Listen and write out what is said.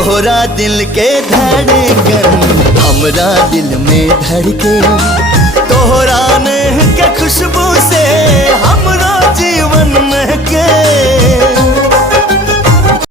तोहरा दिल के धड़कन हमरा दिल में धड़के, तोहरा नेह के खुशबू से हमरा जीवन महके।